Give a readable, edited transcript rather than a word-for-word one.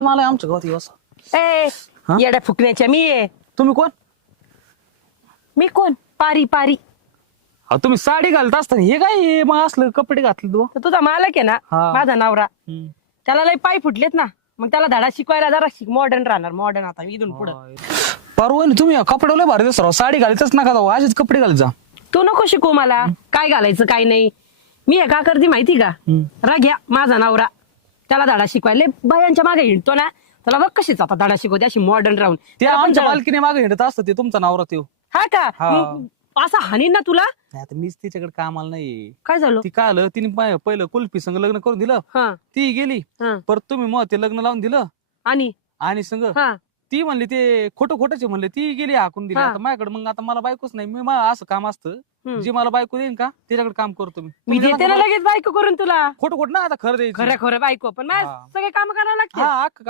मला आमच्या गावात येऊ असं. ए हा? येड्या फुकण्याच्या मी आहे. तुम्ही कोण? मी कोण? पारी पारी. अहो, तुम्ही साडी घालत असताना हे काय हे मग असलं कपडे घातले तू? तर तुझा मालक आहे ना हा. माझा नवरा, त्याला लय पाय फुटलेत ना, मग त्याला धडा शिकवायला जरा मॉडर्न राहणार. मॉडर्न आता इथून पुढं. परवा तुम्ही कपडे लय भारी दिसतो राव. साडी घालायचंच नका जाऊ, असेच कपडे घालत जा. तू नको शिकू मला काय घालायचं काय नाही. मी हे का करते माहिती का? राग्या माझा नवरा, त्याला धडा शिकवायला बायांच्या मागे हिंडतो ना, त्याला बघ कशीच आता धडा शिकवते अशी मॉडर्न राहून. ते त्याला पण आमच्या धडा- मालकीने मागे हिंडत असतं ते तुमचा नवरा त्यो. हा का? हा. मग असा हानीन ना तुला. नाही आता मीच तिच्याकडे कामाला नाही. काय झालं? ती काय आलं तिने पहिलं कुल्फी संग लग्न करून दिलं. हा ती गेली. हा. परत तुम्ही मग ते लग्न लावून दिलं आणि आणि संग हा ती म्हणली ते खोटं खोटंच आहे म्हणले. ती गेली हाकून दिली. हा. आता माझ्याकडे मग आता मला बायकोच नाही. मी असं काम असतं जे मला बायको देईन का त्याच्याकडे काम करतो मी. मी देते ना लगेच बायको करून तुला. खोटं खोटं ना आता खरं द्यायचं. खरं खरं बायको पण माझ्या हा. सगळे काम करावं लागते. हा